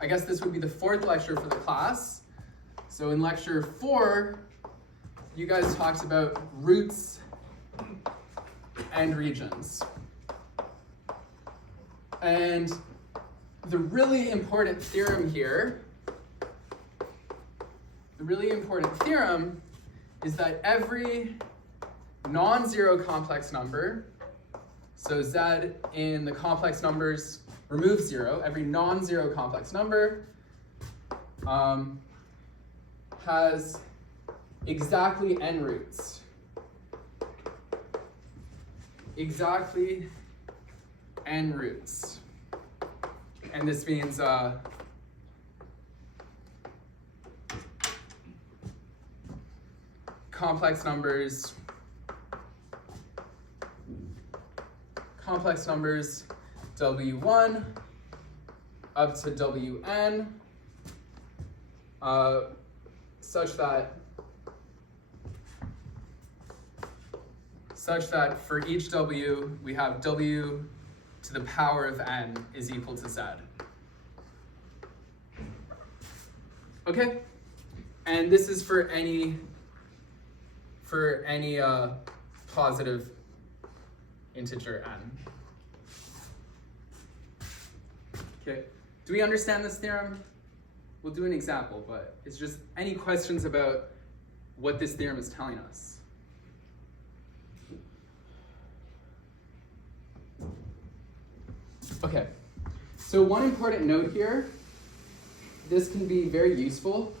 I guess this would be the fourth lecture for the class. So in lecture 4, you guys talked about roots and regions. And the really important theorem here, is that every non-zero complex number, so z in the complex numbers remove 0, every non-zero complex number has exactly n roots. Exactly n roots. And this means complex numbers W1 up to Wn such that for each W we have W to the power of n is equal to z. Okay? And this is for any positive integer n. Okay, do we understand this theorem? We'll do an example, but it's just any questions about what this theorem is telling us? Okay, so one important note here, this can be very useful.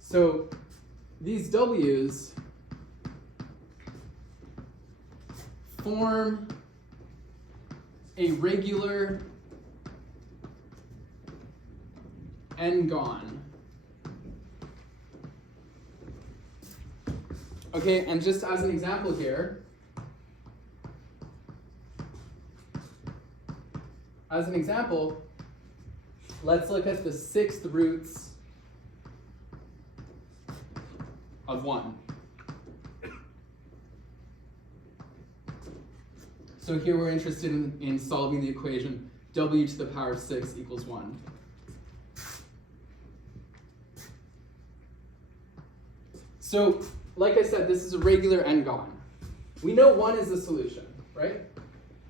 So these W's form a regular n-gon. Okay, and just as an example here, let's look at the 6th roots of 1. So here we're interested in solving the equation w to the power of 6 equals 1. So, like I said, this is a regular n-gon. We know 1 is the solution, right?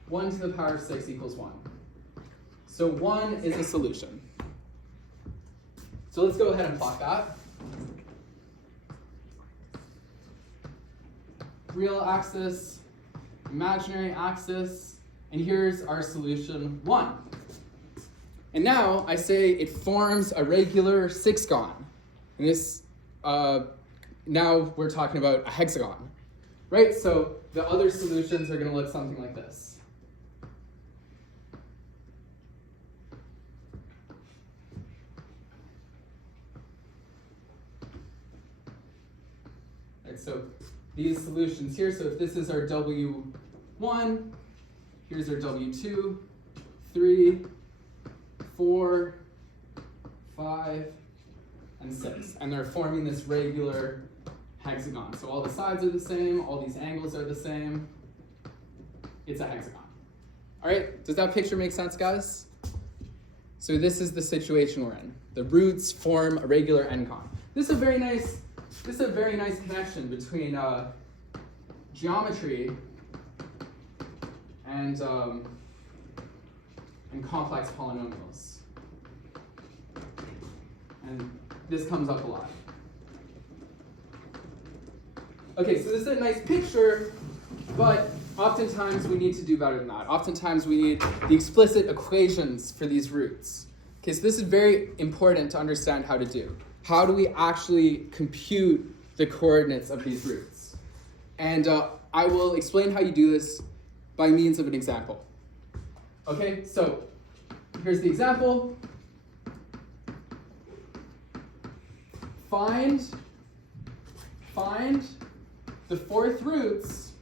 1 to the power of 6 equals 1. So 1 is a solution. So let's go ahead and plot that. Real axis, imaginary axis, and here's our solution 1. And now I say it forms a regular 6-gon. And this, now we're talking about a hexagon, right? So the other solutions are going to look something like this. Right, so these solutions here, so if this is our W1, here's our W2, 3, 4, 5, and 6. And they're forming this regular hexagon. So all the sides are the same, all these angles are the same. It's a hexagon. All right, does that picture make sense, guys? So this is the situation we're in. The roots form a regular n-gon. This is a very nice connection between geometry and complex polynomials. And this comes up a lot. Okay, so this is a nice picture, but oftentimes we need to do better than that. Oftentimes we need the explicit equations for these roots. Okay, so this is very important to understand how to do. How do we actually compute the coordinates of these roots? And I will explain how you do this by means of an example. Okay, so here's the example. Find the 4th roots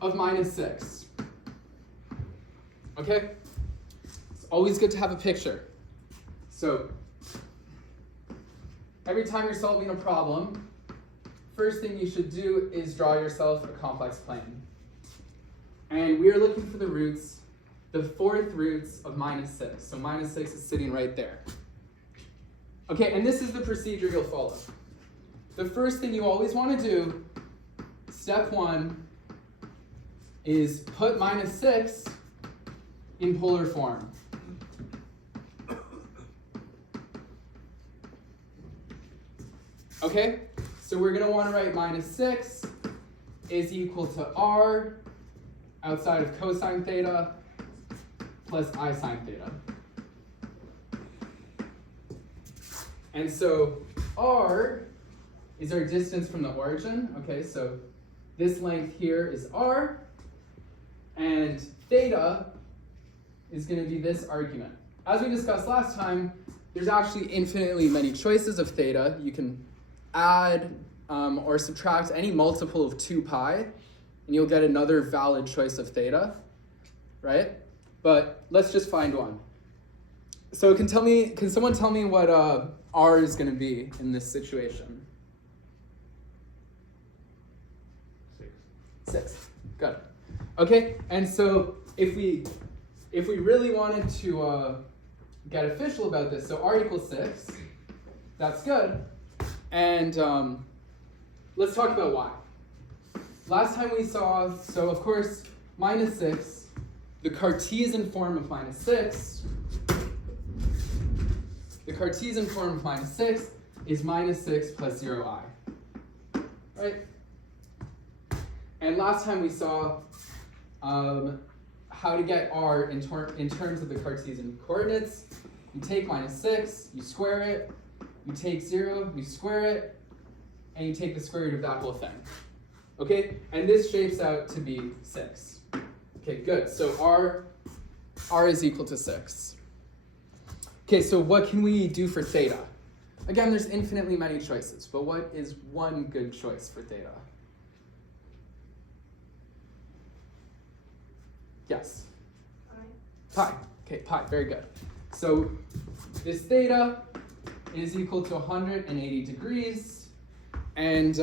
of -6. Okay? It's always good to have a picture. So every time you're solving a problem, first thing you should do is draw yourself a complex plane. And we are looking for the roots, the fourth roots of -6. So -6 is sitting right there. Okay, and this is the procedure you'll follow. The first thing you always want to do, step 1, is put -6 in polar form. Okay, so we're going to want to write -6 is equal to r outside of cosine theta plus I sine theta. And so r is our distance from the origin. Okay, so this length here is r, and theta is going to be this argument. As we discussed last time, there's actually infinitely many choices of theta. You can add or subtract any multiple of 2 pi, and you'll get another valid choice of theta, right? But let's just find one. So can someone tell me what r is going to be in this situation? 6. Good. Okay, and so if we really wanted to get official about this, so r equals 6, that's good. And let's talk about why. Last time we saw, so of course, -6, the Cartesian form of -6, the Cartesian form of -6 is -6 plus 0i, right? And last time we saw how to get r in terms of the Cartesian coordinates. You take -6, you square it, you take 0, you square it, and you take the square root of that whole thing. Okay, and this shapes out to be 6. Okay, good. So r is equal to 6. Okay, so what can we do for theta? Again, there's infinitely many choices, but what is one good choice for theta? Yes? Pi. Okay, pi, very good. So this theta is equal to 180 degrees, and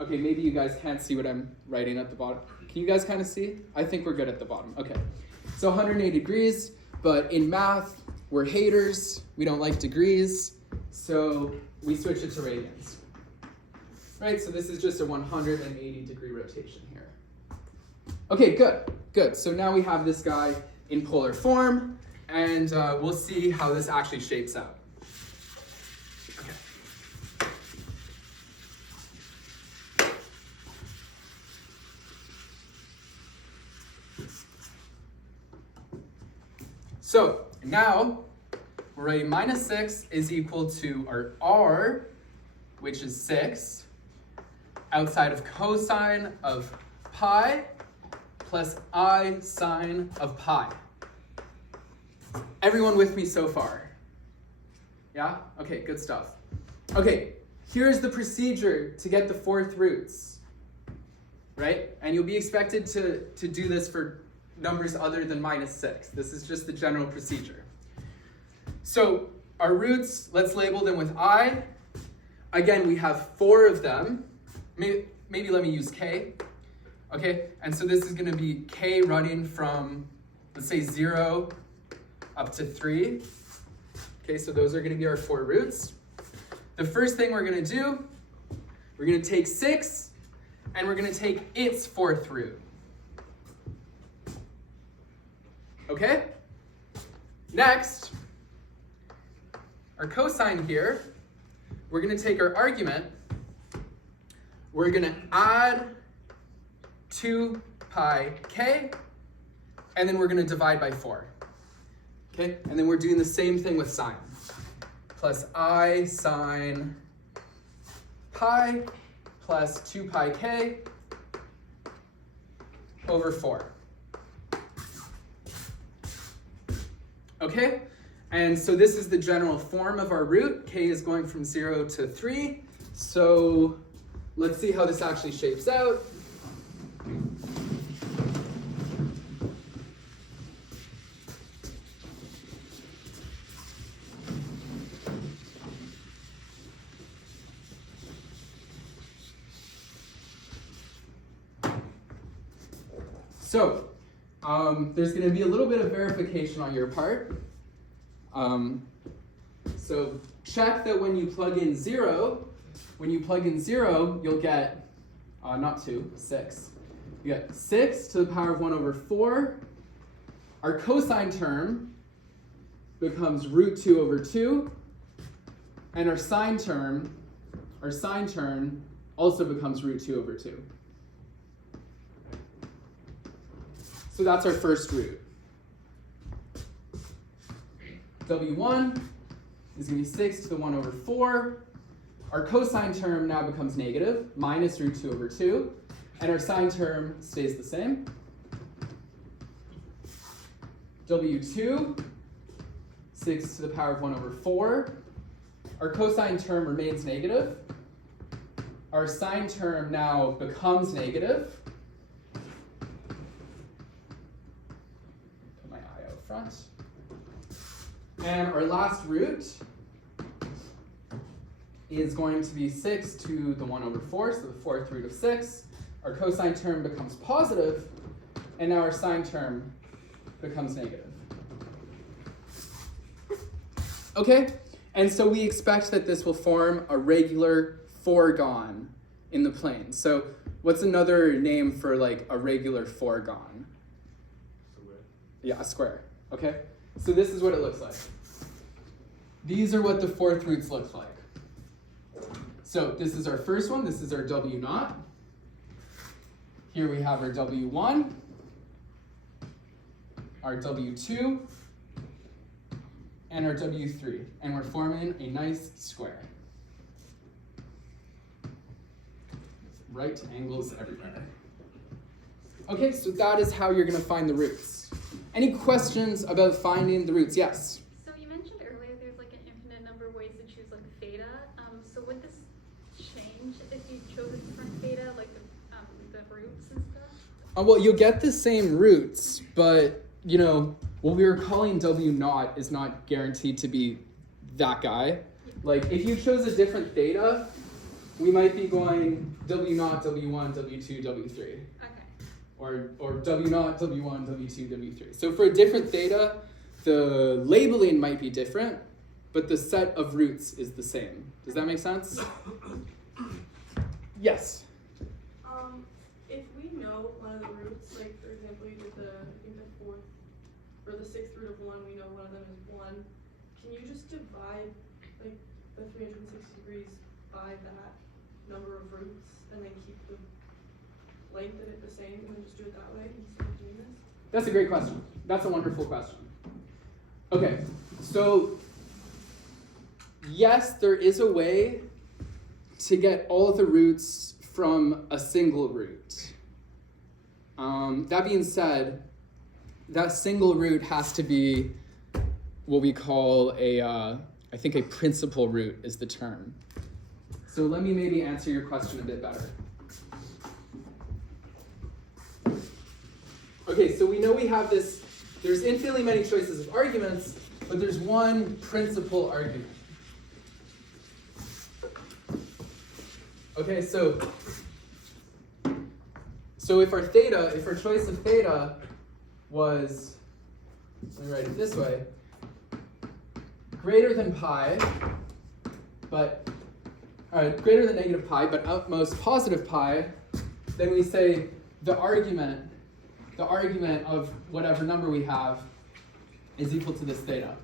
okay, maybe you guys can't see what I'm writing at the bottom. Can you guys kind of see? I think we're good at the bottom. Okay, so 180 degrees, but in math, we're haters. We don't like degrees, so we switch it to radians. Right, so this is just a 180 degree rotation here. Okay, good. So now we have this guy in polar form, and we'll see how this actually shapes out. Okay. So now we're writing -6 is equal to our r, which is 6, outside of cosine of pi plus I sine of pi. Everyone with me so far? Yeah? Okay, good stuff. Okay, here's the procedure to get the fourth roots, right? And you'll be expected to do this for numbers other than -6. This is just the general procedure. So our roots, let's label them with I. Again, we have 4 of them. Maybe let me use k. Okay, and so this is going to be k running from, let's say, 0 up to 3. Okay, so those are going to be our 4 roots. The first thing we're going to do, we're going to take 6, and we're going to take its 4th root. Okay? Next, our cosine here, we're going to take our argument, we're going to add 2 pi k, and then we're going to divide by 4. Okay, and then we're doing the same thing with sine. Plus I sine pi plus 2 pi k over 4. Okay, and so this is the general form of our root. K is going from 0 to 3. So let's see how this actually shapes out. So there's going to be a little bit of verification on your part. So check that when you plug in 0, you'll get, not 2, 6. You get 6 to the power of 1 over 4. Our cosine term becomes root 2 over 2. And our sine term also becomes root 2 over 2. So that's our first root. W1 is going to be 6 to the 1 over 4. Our cosine term now becomes negative, minus root 2 over 2. And our sine term stays the same. W2, 6 to the power of 1 over 4. Our cosine term remains negative. Our sine term now becomes negative. Put my eye out front. And our last root is going to be 6 to the 1 over 4, so the fourth root of 6. Our cosine term becomes positive, and now our sine term becomes negative. Okay, and so we expect that this will form a regular fourgon in the plane. So what's another name for like a regular fourgon? Square. Yeah, a square. Okay, so this is what it looks like. These are what the fourth roots look like. So this is our first one. This is our W0. Here we have our W1, our W2, and our W3. And we're forming a nice square. Right angles everywhere. Okay, so that is how you're going to find the roots. Any questions about finding the roots? Yes? So you mentioned earlier there's like an infinite number of ways to choose like theta. So would this change if you chose a different theta, like the roots and stuff? Well, you'll get the same roots, but, you know, what we were calling W0 is not guaranteed to be that guy. Like, if you chose a different theta, we might be going W0, W1, W2, W3. Okay. Or W0, W1, W2, W3. So for a different theta, the labeling might be different, but the set of roots is the same. Does that make sense? Yes? If we know one of the roots, like for example, you did the fourth, or the sixth root of 1, we know one of them is 1. Can you just divide like the 360 degrees by that number of roots and then keep the length of it the same and then just do it that way instead of doing this? That's a great question. That's a wonderful question. Okay, so yes, there is a way to get all of the roots from a single root. That being said, that single root has to be what we call I think a principal root is the term. So let me maybe answer your question a bit better. Okay, so we know we have this, there's infinitely many choices of arguments, but there's one principal argument. Okay, so if our choice of theta was, let me write it this way, greater than pi, but, greater than negative pi, but outmost positive pi, then we say the argument of whatever number we have is equal to this theta.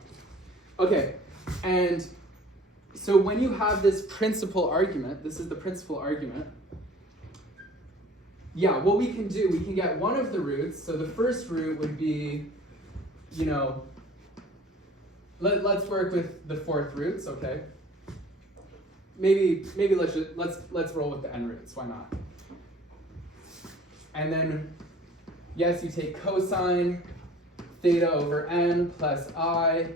Okay, and so when you have this principal argument, this is the principal argument, yeah, what we can do, we can get one of the roots. So the first root would be, you know, let's work with the fourth roots, okay? Maybe let's roll with the n roots, why not? And then, yes, you take cosine theta over n plus I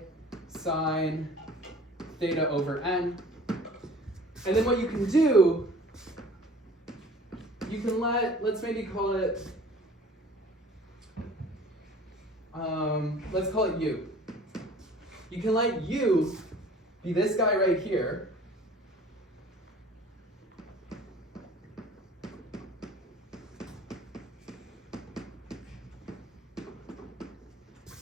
sine theta over n. And then what you can do, you can let's maybe call it, let's call it u. You can let u be this guy right here.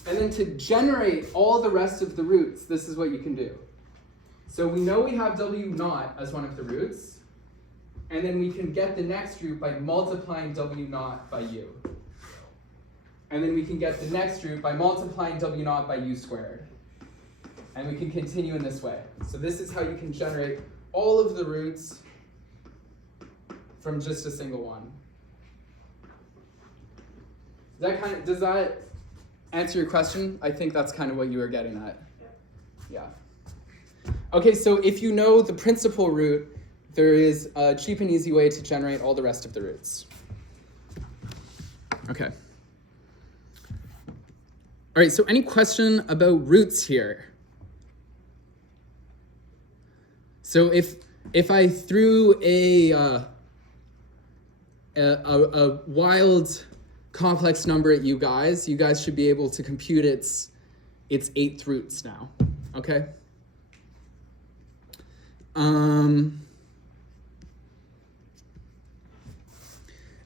And then to generate all the rest of the roots, this is what you can do. So we know we have W0 as one of the roots, and then we can get the next root by multiplying W0 by U. And then we can get the next root by multiplying W0 by U squared. And we can continue in this way. So this is how you can generate all of the roots from just a single one. Does that answer your question? I think that's kind of what you were getting at. Yeah. Okay, so if you know the principal root, there is a cheap and easy way to generate all the rest of the roots. Okay. All right, so any question about roots here? So if I threw a wild complex number at you guys should be able to compute its 8th roots now, okay?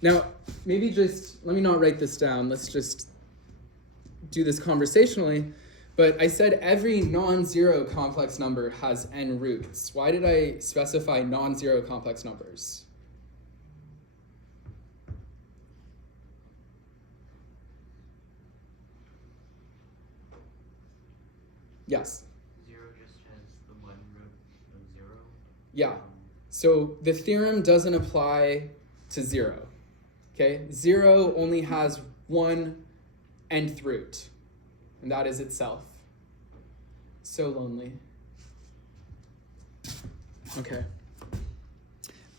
Now, maybe just, let me not write this down, let's just do this conversationally, but I said every non-zero complex number has n roots. Why did I specify non-zero complex numbers? Yes? 0 just has the one root of 0. Yeah. So the theorem doesn't apply to 0. Okay? 0 only has one nth root, and that is itself. So lonely. Okay.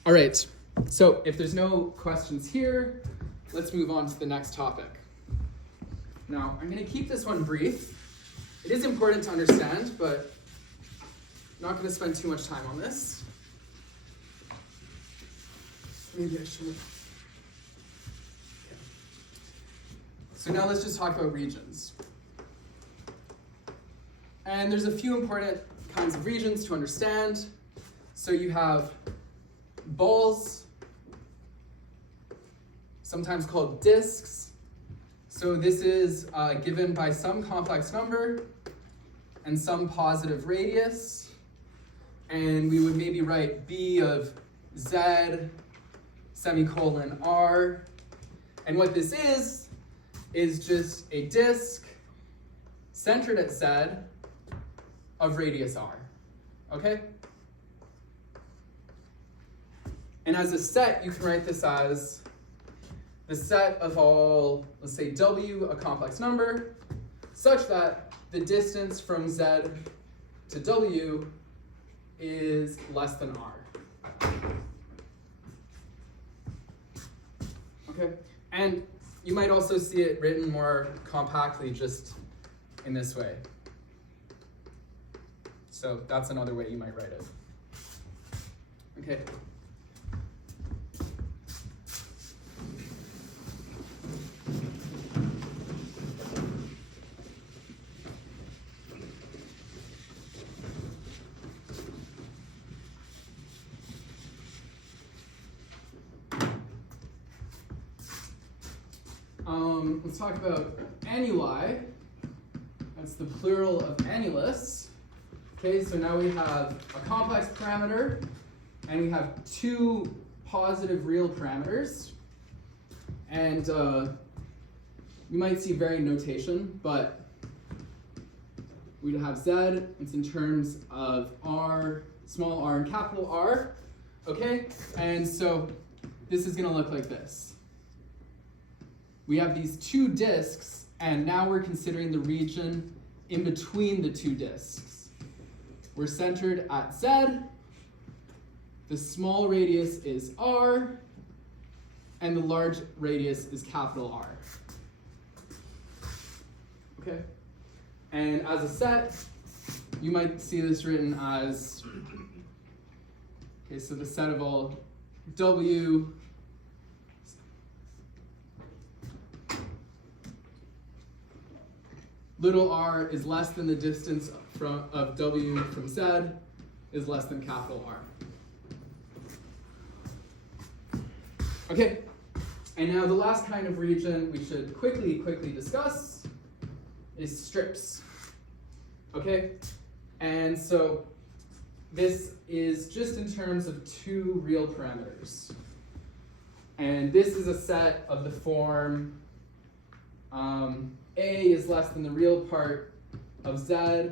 All right. So if there's no questions here, let's move on to the next topic. Now, I'm going to keep this one brief. It is important to understand, but I'm not going to spend too much time on this. Maybe I should. Okay. So now let's just talk about regions. And there's a few important kinds of regions to understand. So you have balls, sometimes called disks. So this is given by some complex number and some positive radius. And we would maybe write B of Z semicolon R. And what this is just a disk centered at Z of radius R. Okay? And as a set, you can write this as the set of all, let's say W, a complex number, such that the distance from Z to W is less than R. Okay? And you might also see it written more compactly just in this way. So that's another way you might write it. Okay. Let's talk about annuli. That's the plural of annulus. Okay, so now we have a complex parameter, and we have two positive real parameters. And you might see varying notation, but we'd have Z, it's in terms of R, small r and capital R. Okay, and so this is going to look like this. We have these two disks, and now we're considering the region in between the two disks. We're centered at Z, the small radius is R, and the large radius is capital R. Okay? And as a set, you might see this written as, okay, so the set of all W little r is less than the distance of W from Z is less than capital R. Okay, and now the last kind of region we should quickly discuss is strips. Okay? And so this is just in terms of two real parameters. And this is a set of the form A is less than the real part of Z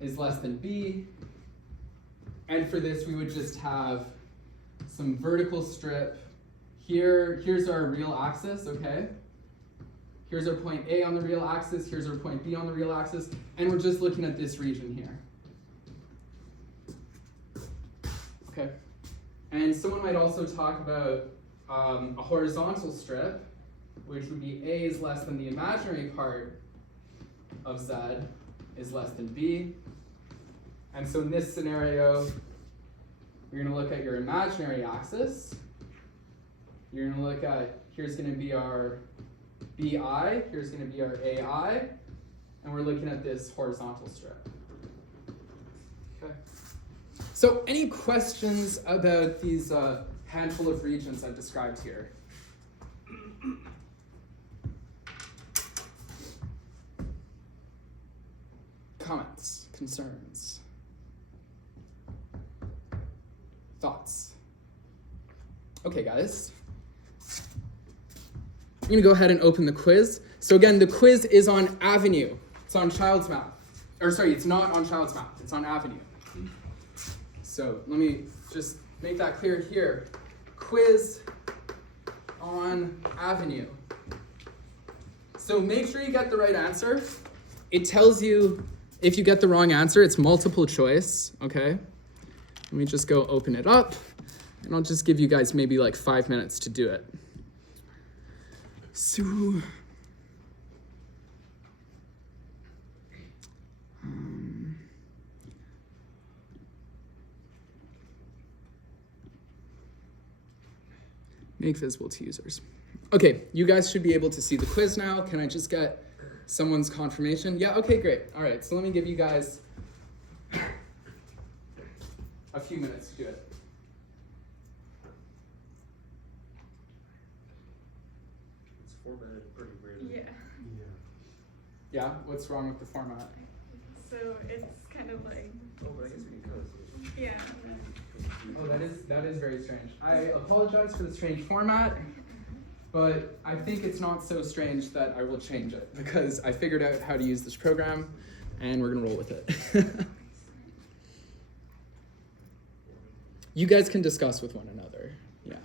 is less than B. And for this, we would just have some vertical strip. Here's our real axis, okay? Here's our point A on the real axis, here's our point B on the real axis, and we're just looking at this region here. Okay? And someone might also talk about a horizontal strip, which would be A is less than the imaginary part of Z is less than B. And so in this scenario, you're going to look at your imaginary axis. You're going to look at, here's going to be our BI, here's going to be our AI, and we're looking at this horizontal strip. Okay. So any questions about these handful of regions I've described here? Comments, concerns, thoughts? Okay, guys. I'm going to go ahead and open the quiz. So again, the quiz is on Avenue. It's on Child's Math. Or sorry, it's not on Child's Math. It's on Avenue. So let me just make that clear here. Quiz on Avenue. So make sure you get the right answer. It tells you if you get the wrong answer, it's multiple choice, okay? Let me just go open it up, and I'll just give you guys maybe like 5 minutes to do it. So, make visible to users. Okay, you guys should be able to see the quiz now. Can I just get someone's confirmation? Yeah, okay, great. All right, so let me give you guys a few minutes to do it. It's formatted pretty weirdly. Yeah. Yeah, what's wrong with the format? So it's kind of like, Oh, but I guess we can cut it. yeah. Oh, that is very strange. I apologize for the strange format, but I think it's not so strange that I will change it because I figured out how to use this program and we're gonna roll with it. You guys can discuss with one another. Yeah.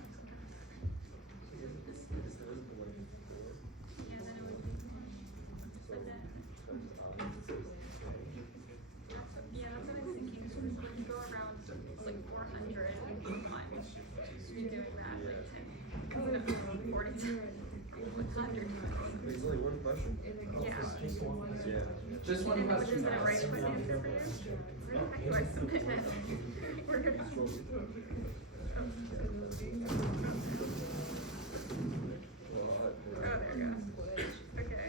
Yeah, that's what I was thinking. So we can go around like 400 you're doing that like 10 because it's 42 100. There's only one question? Yeah. Yeah. Just one Which question. is the right quick answer for you? Where the heck do I submit it? We're good. Oh, there we go. Okay.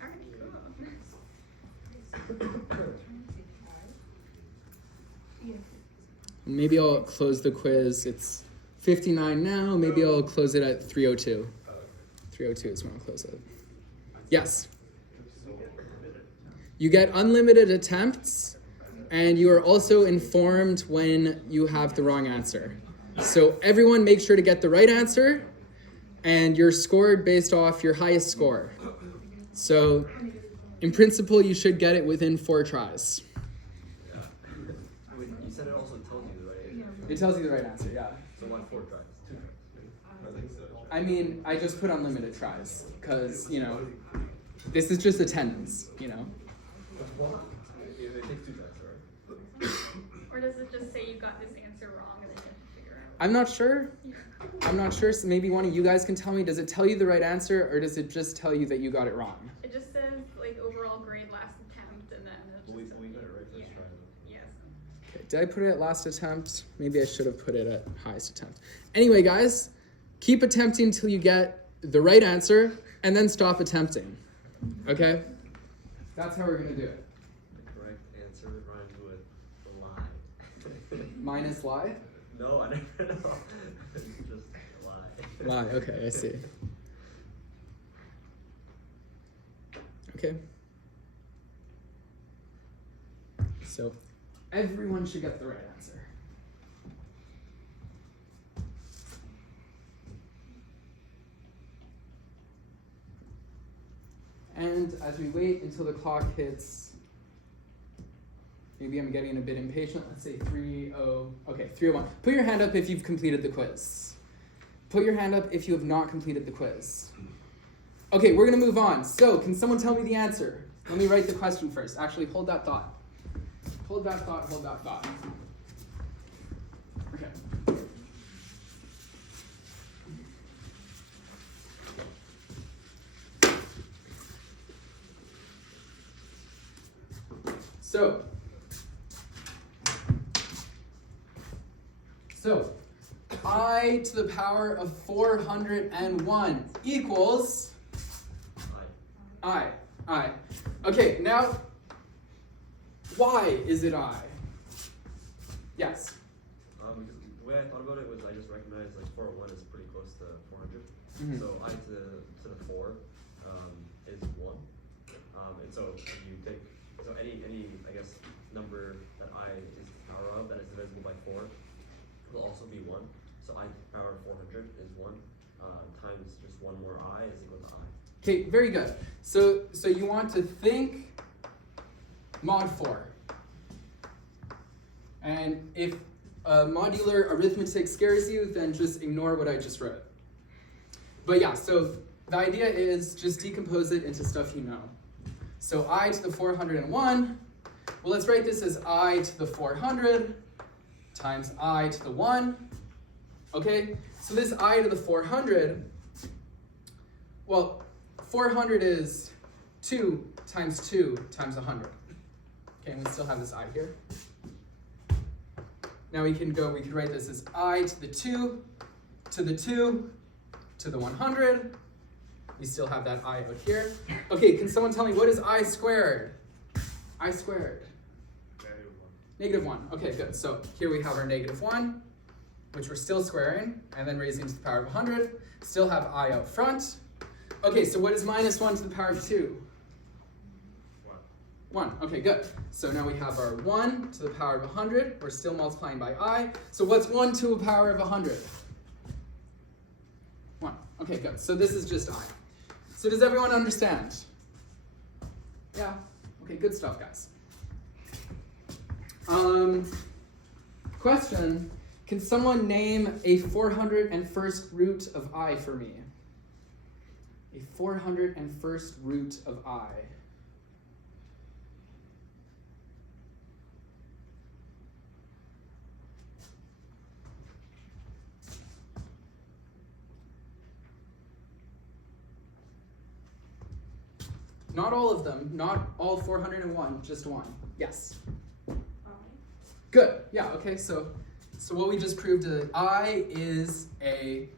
Alright, cool. Maybe I'll close the quiz. It's 59 now. Maybe I'll close it at 3:02. 3:02 is when I'll close it. Yes. You get unlimited attempts, and you are also informed when you have the wrong answer. So everyone make sure to get the right answer, and you're scored based off your highest score. So in principle, you should get it within 4 tries. Yeah. Wait, you said it also told you the right answer. It tells you the right answer, yeah. So why 4 tries? 2 tries? I think so. I mean, I just put unlimited tries, because, you know, this is just attendance, you know. It takes 2 tries, right? Or does it just say you got this answer wrong and then you have to figure out? I'm not sure. I'm not sure, so maybe one of you guys can tell me, does it tell you the right answer, or does it just tell you that you got it wrong? It just says like overall grade last attempt and then it just We says, got it right first yeah. try though. Yes. Okay, did I put it at last attempt? Maybe I should have put it at highest attempt. Anyway, guys, keep attempting until you get the right answer, and then stop attempting. Okay? That's how we're gonna do it. The correct answer rhymes with the lie. Minus lie? No, I never know. It's just a lie. Y, okay, I see. Okay. So everyone should get the right answer. And as we wait until the clock hits, maybe I'm getting a bit impatient. Let's say 3:01. Put your hand up if you've completed the quiz. Put your hand up if you have not completed the quiz. Okay, we're gonna move on. So, can someone tell me the answer? Let me write the question first. Actually, hold that thought. Hold that thought, hold that thought. Okay. So, I to the power of 401 equals I. Okay, now, why is it I? Yes? Because the way I thought about it was I just recognized like 401 is pretty close to 400. Mhm. So I to the 4 is 1. And so if you take, so any I guess number that I is the power of that is divisible by 4 will also be 1. So I to the power of 400 is 1 times just one more I is equal to I. Okay, very good. So you want to think mod 4. And if modular arithmetic scares you, then just ignore what I just wrote. But yeah, so the idea is just decompose it into stuff you know. So I to the 401, well, let's write this as I to the 400 times I to the 1. Okay, so this I to the 400, well, 400 is 2 times 2 times 100. Okay, and we still have this I here. Now we could write this as I to the 2 to the 2 to the 100. We still have that I out here. Okay, can someone tell me what is I squared? I squared. -1. Okay, good. So here we have our -1, which we're still squaring, and then raising to the power of 100. Still have I out front. Okay, so what is -1 to the power of 2? 1. Okay, good. So now we have our 1 to the power of 100. We're still multiplying by I. So what's 1 to the power of 100? 1. Okay, good. So this is just I. So does everyone understand? Yeah? Okay, good stuff, guys. Question. Can someone name a 401st root of I for me? A 401st root of I. Not all of them, not all 401, just one. Yes? Good, yeah, okay, so what we just proved is I is a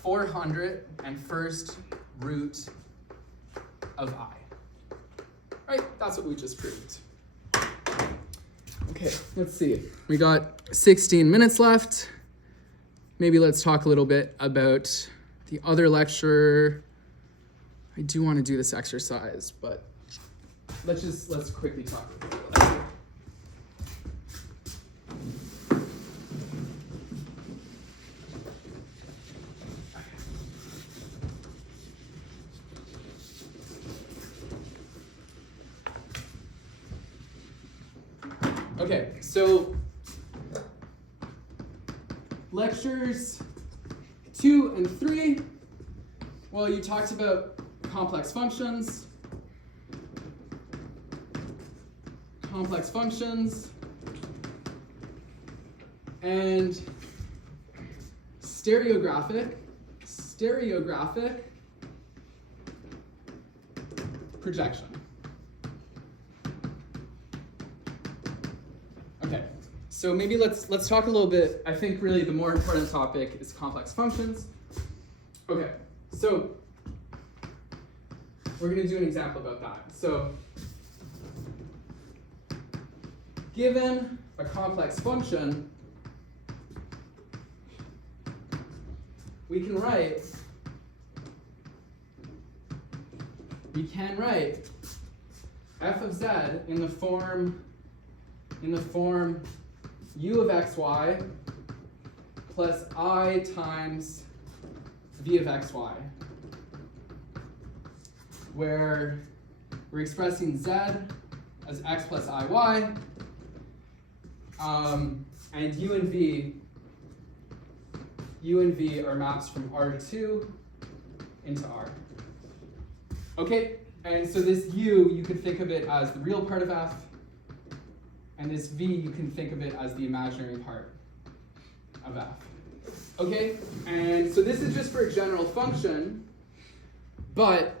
401st root of I. Right, that's what we just proved. Okay, let's see. We got 16 minutes left. Maybe let's talk a little bit about the other lecture. I do want to do this exercise, but let's quickly talk about it. Okay, so lectures 2 and 3, well, you talked about complex functions, and stereographic projection. Okay, so maybe let's talk a little bit. I think really the more important topic is complex functions. Okay, so we're going to do an example about that. So, given a complex function, we can write f of z in the form u of xy plus I times v of xy, where we're expressing z as x plus iy, and u and v are maps from R2 into R. Okay, and so this u, you could think of it as the real part of f, and this v, you can think of it as the imaginary part of f. Okay, and so this is just for a general function, but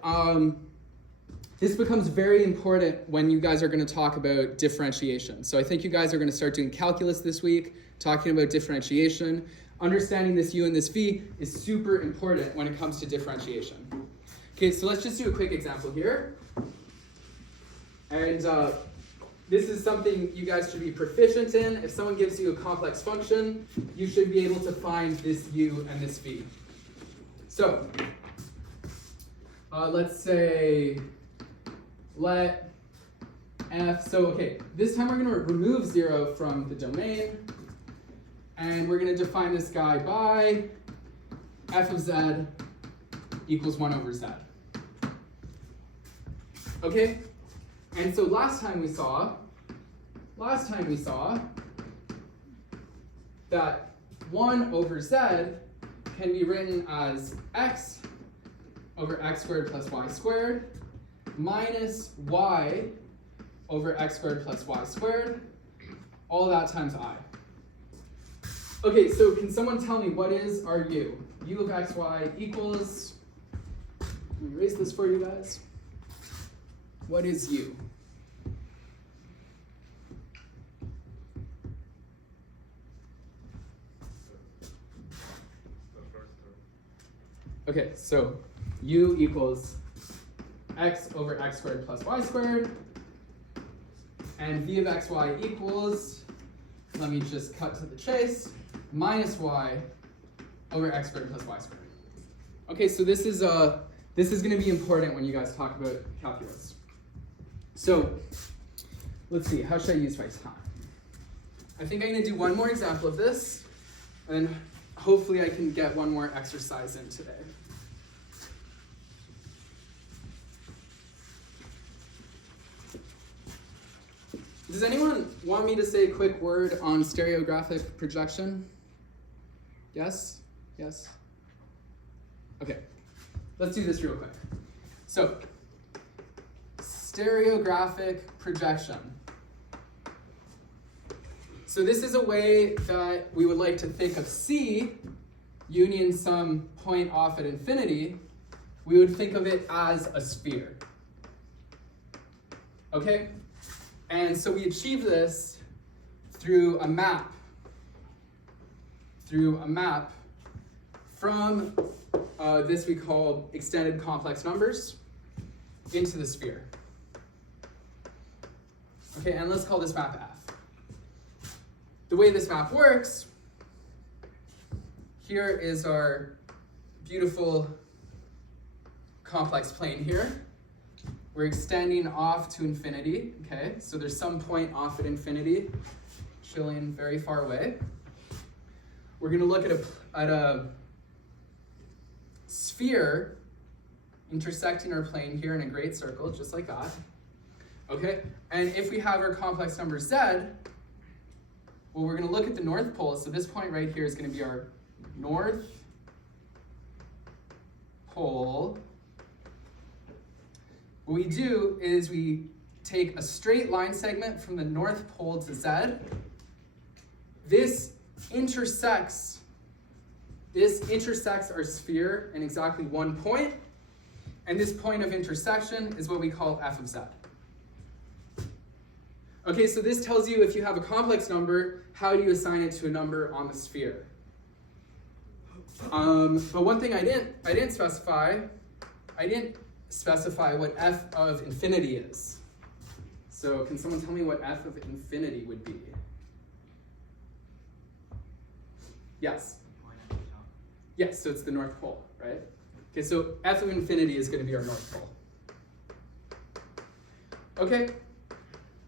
this becomes very important when you guys are going to talk about differentiation. So I think you guys are going to start doing calculus this week, talking about differentiation. Understanding this u and this v is super important when it comes to differentiation. Okay, so let's just do a quick example here. And this is something you guys should be proficient in. If someone gives you a complex function, you should be able to find this u and this v. So let's say let f, so okay, this time we're going to remove 0 from the domain, and we're going to define this guy by f of z equals 1 over z. Okay? And so last time we saw that 1 over z can be written as x over x squared plus y squared minus y over x squared plus y squared, all that times I. Okay, so can someone tell me what is our u? U of xy equals, let me erase this for you guys. What is u? Okay, so u equals x over x squared plus y squared, and v of xy equals, let me just cut to the chase, minus y over x squared plus y squared. Okay, so this is going to be important when you guys talk about calculus. So let's see, how should I use my time? I think I'm going to do one more example of this, and then hopefully I can get one more exercise in today. Does anyone want me to say a quick word on stereographic projection? Yes? Yes? Okay, let's do this real quick. So, stereographic projection. So this is a way that we would like to think of C union some point off at infinity. We would think of it as a sphere. Okay? And so we achieve this through a map from this we call extended complex numbers into the sphere. Okay, and let's call this map F. The way this map works, here is our beautiful complex plane here. We're extending off to infinity, okay? So there's some point off at infinity, chilling very far away. We're gonna look at a sphere intersecting our plane here in a great circle, just like that, okay? And if we have our complex number z, well, we're gonna look at the north pole. So this point right here is gonna be our north pole. What we do is we take a straight line segment from the north pole to z. This intersects our sphere in exactly one point, and this point of intersection is what we call f of z. Okay, so this tells you if you have a complex number, how do you assign it to a number on the sphere? But one thing I didn't specify what f of infinity is. So can someone tell me what f of infinity would be? Yes? Yes, so it's the North Pole, right? Okay, so f of infinity is going to be our North Pole. Okay,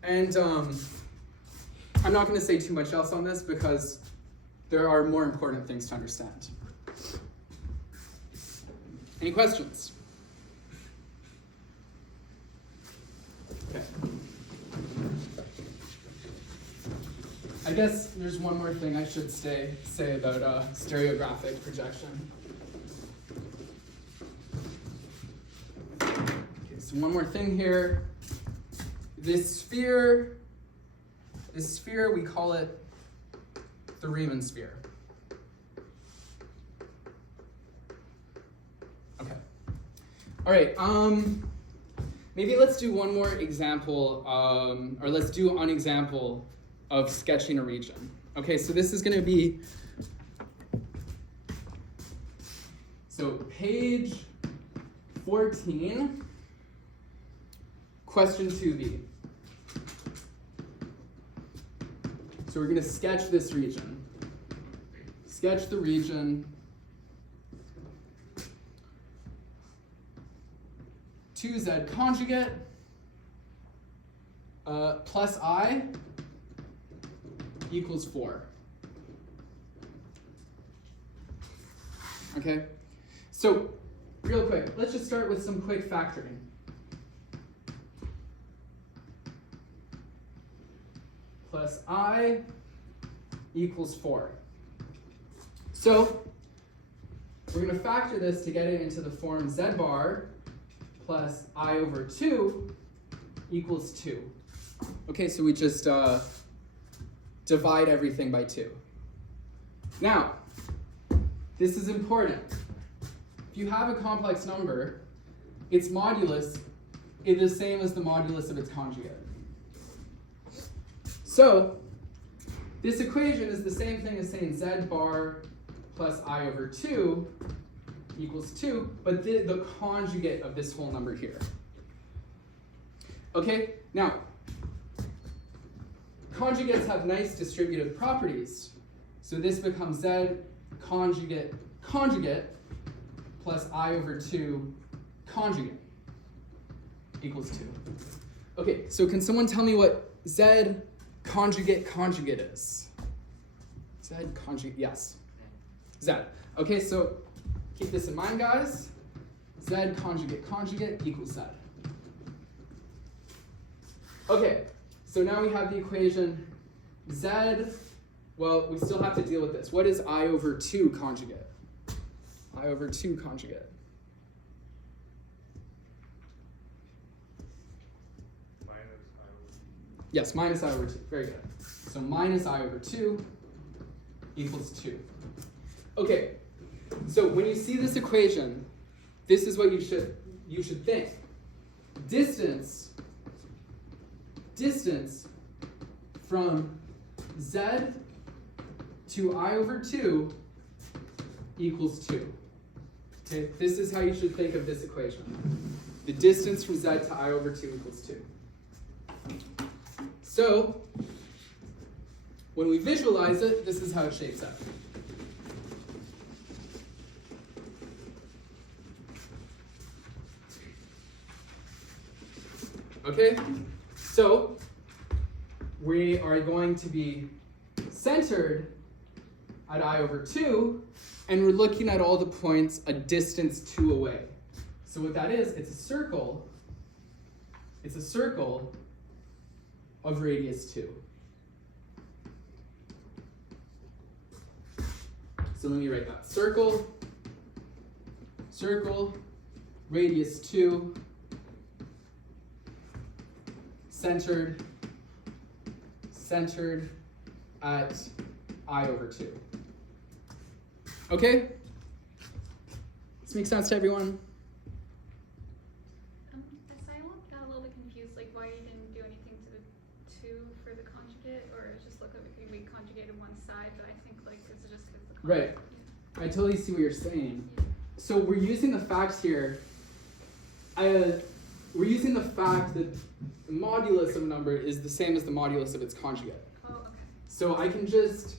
and I'm not going to say too much else on this because there are more important things to understand. Any questions? Okay. I guess there's one more thing I should say about stereographic projection. Okay, so one more thing here. This sphere, we call it the Riemann sphere. Okay. All right. Maybe let's do one more example, or let's do an example of sketching a region. Okay, so this is going to be, so page 14, question 2b. So we're going to sketch this region. Sketch the region 2z conjugate plus I equals 4. Okay, so real quick, let's just start with some quick factoring. Plus I equals 4. So we're going to factor this to get it into the form z bar plus I over 2 equals 2. Okay, so we just divide everything by 2. Now, this is important. If you have a complex number, its modulus is the same as the modulus of its conjugate. So, this equation is the same thing as saying z bar plus I over 2 equals 2, but the conjugate of this whole number here. Okay, now, conjugates have nice distributive properties. So this becomes z conjugate plus I over 2 conjugate equals 2. Okay, so can someone tell me what z conjugate is? Z conjugate, yes. Z. Okay, so keep this in mind, guys. Z conjugate equals Z. Okay, so now we have the equation Z, well, we still have to deal with this. What is I over 2 conjugate? I over 2 conjugate. Yes, minus I over 2. Very good. So minus I over 2 equals 2. Okay, so when you see this equation, this is what you should think. Distance from z to I over 2 equals 2. Okay, this is how you should think of this equation. The distance from z to I over 2 equals 2. So, when we visualize it, this is how it shapes up. Okay, so we are going to be centered at I over 2, and we're looking at all the points a distance 2 away. So what that is, it's a circle. It's a circle of radius 2. So let me write that. Circle, radius 2, centered at I over 2. Okay? This makes sense to everyone? I got a little bit confused, like why you didn't do anything to the 2 for the conjugate, or it just looked like we conjugated one side, but I think like it's just because the conjugate. Right. I totally see what you're saying. So we're using the facts here. We're using the fact that the modulus of a number is the same as the modulus of its conjugate. Oh, okay. So I can just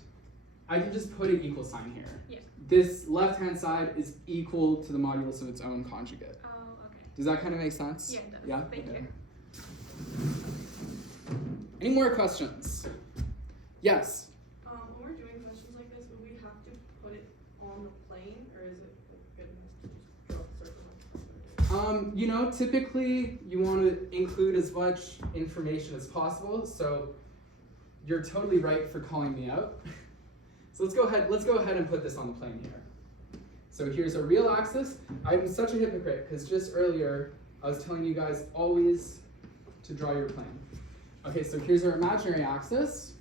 I can just put an equal sign here. Yeah. This left-hand side is equal to the modulus of its own conjugate. Oh, okay. Does that kind of make sense? Yeah, it does. Yeah? Thank Okay. you. Any more questions? Yes? When we're doing questions like this, would we have to put it on the plane, or is it good enough to just draw a circle? You know, typically you want to include as much information as possible, so you're totally right for calling me out. So let's go ahead and put this on the plane here. So here's our real axis. I'm such a hypocrite because just earlier I was telling you guys always to draw your plane. Okay, so here's our imaginary axis.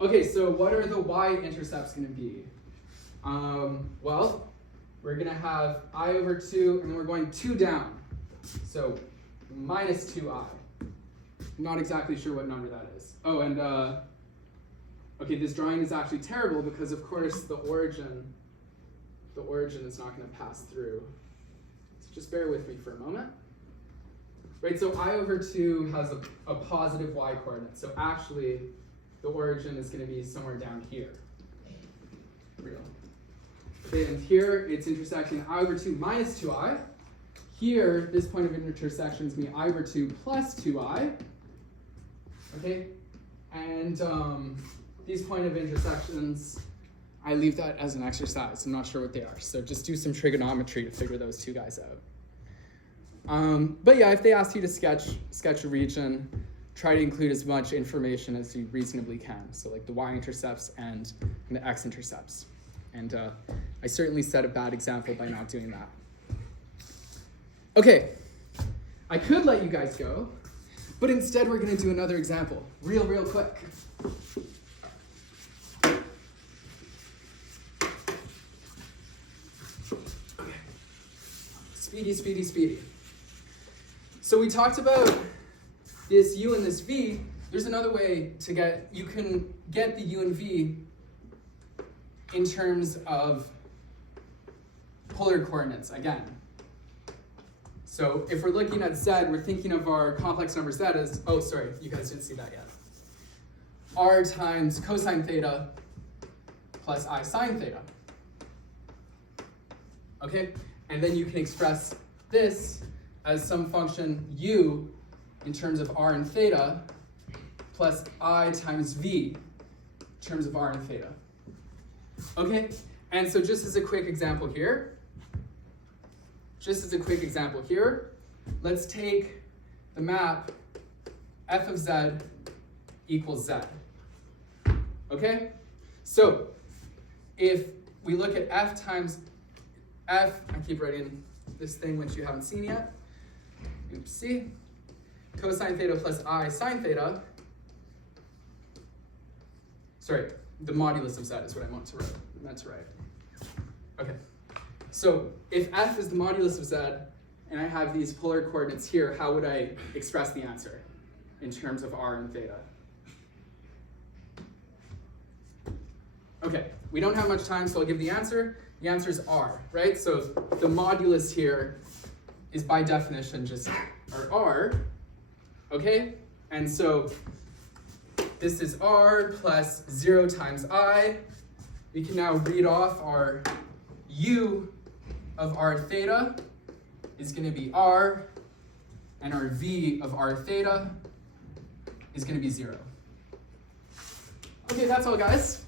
Okay, so what are the y-intercepts going to be? Well, we're going to have I over 2, and then we're going 2 down. So minus 2i. I'm not exactly sure what number that is. Oh, and okay, this drawing is actually terrible because, of course, the origin is not going to pass through. So just bear with me for a moment. Right, so I over 2 has a positive y coordinate. So actually, the origin is going to be somewhere down here. Real. Okay, and here it's intersecting I over 2 minus 2i. Here, this point of intersection is going to be I over 2 plus 2i. Okay, and these point of intersections, I leave that as an exercise. I'm not sure what they are. So just do some trigonometry to figure those two guys out. But yeah, if they ask you to sketch a region, try to include as much information as you reasonably can. So like the y-intercepts and the x-intercepts. And I certainly set a bad example by not doing that. Okay, I could let you guys go, but instead we're going to do another example, real quick. Okay. Speedy. So we talked about this u and this v. There's another way to you can get the u and v in terms of polar coordinates again. So if we're looking at z, we're thinking of our complex number z as, oh sorry, you guys didn't see that yet. R times cosine theta plus I sine theta. Okay, and then you can express this as some function u in terms of r and theta plus I times v in terms of r and theta. Okay, and so just as a quick example here, let's take the map f of z equals z. Okay, so if we look at f times f, I keep writing this thing which you haven't seen yet. Oopsie. Cosine theta plus I sine theta. Sorry, the modulus of z is what I meant to write. Okay, so if f is the modulus of z, and I have these polar coordinates here, how would I express the answer in terms of r and theta? Okay, we don't have much time, so I'll give the answer. The answer is r, right? So the modulus here is by definition just r, okay? And so this is r plus 0 times I. We can now read off our u of r theta is going to be r, and our v of r theta is going to be 0. Okay, that's all, guys.